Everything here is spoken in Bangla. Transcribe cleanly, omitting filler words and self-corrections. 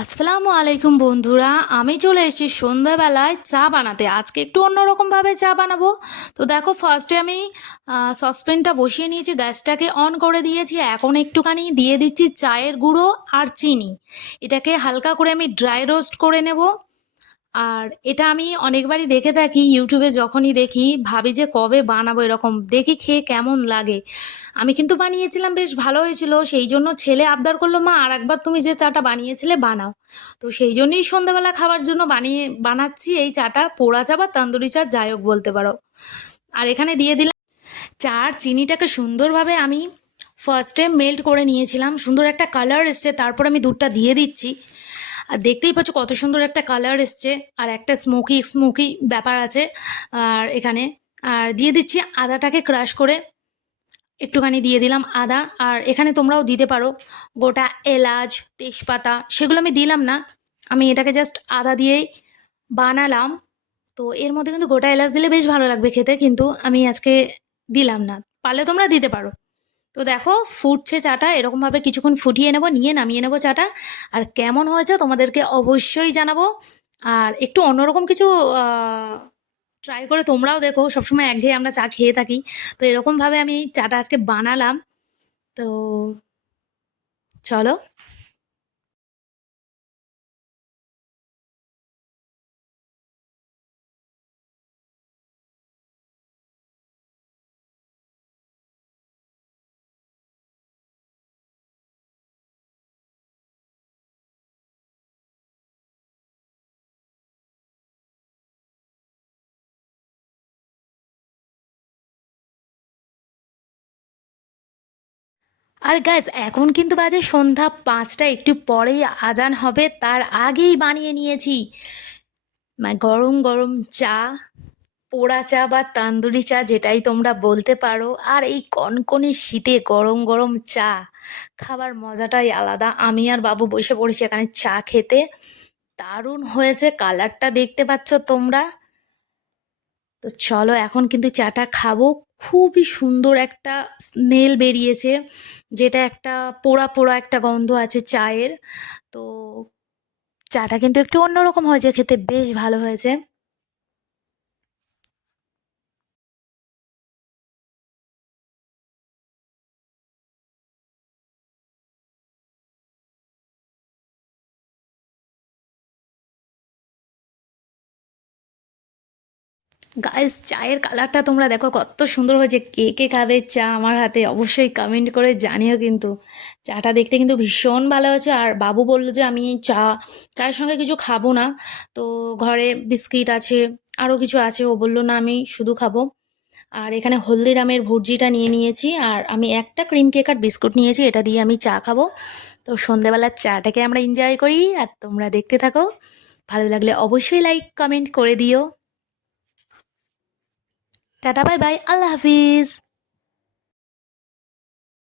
আসসালামু আলাইকুম বন্ধুরা, আমি চলে এসেছি সন্ধ্যাবেলায় চা বানাতে। আজকে একটু অন্যরকমভাবে চা বানাবো। তো দেখো, ফার্স্টে আমি সসপ্যানটা বসিয়ে নিয়েছি, গ্যাসটাকে অন করে দিয়েছি। এখন একটুখানি দিয়ে দিচ্ছি চায়ের গুঁড়ো আর চিনি। এটাকে হালকা করে আমি ড্রাই রোস্ট করে নেব। আর এটা আমি অনেকবারই দেখে থাকি ইউটিউবে, যখনই দেখি ভাবি যে কবে বানাবো, এরকম দেখি খেয়ে কেমন লাগে। আমি কিন্তু বানিয়েছিলাম, বেশ ভালো হয়েছিল। সেই জন্য ছেলে আবদার করলো, মা আর একবার তুমি যে চাটা বানিয়েছিলে বানাও। তো সেই জন্যই সন্ধ্যাবেলা খাবার জন্য বানাচ্ছি এই চাটা, পোড়া চা বা তন্দুরি চা যাই হোক বলতে পারো। আর এখানে দিয়ে দিলাম চা আর চিনিটাকে সুন্দরভাবে আমি ফার্স্টে মেল্ট করে নিয়েছিলাম। সুন্দর একটা কালার এসছে, তারপর আমি দুধটা দিয়ে দিচ্ছি। আর দেখতেই পাচ্ছ কত সুন্দর একটা কালার এসছে, আর একটা স্মোকি স্মোকি ব্যাপার আছে আর এখানে। আর দিয়ে দিচ্ছি আদাটাকে ক্রাশ করে, একটুখানি দিয়ে দিলাম আদা। আর এখানে তোমরাও দিতে পারো গোটা এলাচ, তেজপাতা, সেগুলো আমি দিলাম না। আমি এটাকে জাস্ট আদা দিয়েই বানালাম। তো এর মধ্যে কিন্তু গোটা এলাচ দিলে বেশ ভালো লাগবে খেতে, কিন্তু আমি আজকে দিলাম না। পারলে তোমরা দিতে পারো। তো দেখো, ফুটছে চাটা, এরকমভাবে কিছুক্ষণ ফুটিয়ে নেব, নিয়ে নামিয়ে নেব চাটা। আর কেমন হয়েছে তোমাদেরকে অবশ্যই জানাবো। আর একটু অন্যরকম কিছু ট্রাই করে তোমরাও দেখো। সবসময় একঘেয়ে আমরা চা খেয়ে থাকি, তো এরকমভাবে আমি চাটা আজকে বানালাম। তো চলো। আর গাইজ, এখন কিন্তু বাজে সন্ধ্যা 5টা, একটু পরেই আজান হবে, তার আগেই বানিয়ে নিয়েছি মানে গরম গরম চা, পোড়া চা বা তান্দুরি চা, যেটাই তোমরা বলতে পারো। আর এই কনকনে শীতে গরম গরম চা খাবার মজাটাই আলাদা। আমি আর বাবু বসে পড়েছি এখানে চা খেতে। দারুণ হয়েছে, কালারটা দেখতে পাচ্ছ তোমরা। তো চলো, এখন কিন্তু চাটা খাবো। খুবই সুন্দর একটা স্মেল বেরিয়েছে, যেটা একটা পোড়া পোড়া একটা গন্ধ আছে চায়ের। তো চাটা কিন্তু একটু অন্যরকম হয়েছে, খেতে বেশ ভালো হয়েছে। গাইস, চায়ের কালারটা তোমরা দেখো কত সুন্দর হয়েছে। কে কে খাবে চা আমার হাতে, অবশ্যই কমেন্ট করে জানিও কিন্তু। চাটা দেখতে কিন্তু ভীষণ ভালো হয়েছে। আর বাবু বললো যে আমি চায়ের সঙ্গে কিছু খাবো না। তো ঘরে বিস্কিট আছে, আরও কিছু আছে, ও বললো না আমি শুধু খাবো। আর এখানে হলদিরামের ভুর্জিটা নিয়ে নিয়েছি, আর আমি একটা ক্রিম কেক আর বিস্কুট নিয়েছি, এটা দিয়ে আমি চা খাবো। তো সন্ধেবেলার চাটাকে আমরা এনজয় করি, আর তোমরা দেখতে থাকো। ভালো লাগলে অবশ্যই লাইক কমেন্ট করে দিও। টাটা, বাই বাই, আল্লাহ হাফিজ।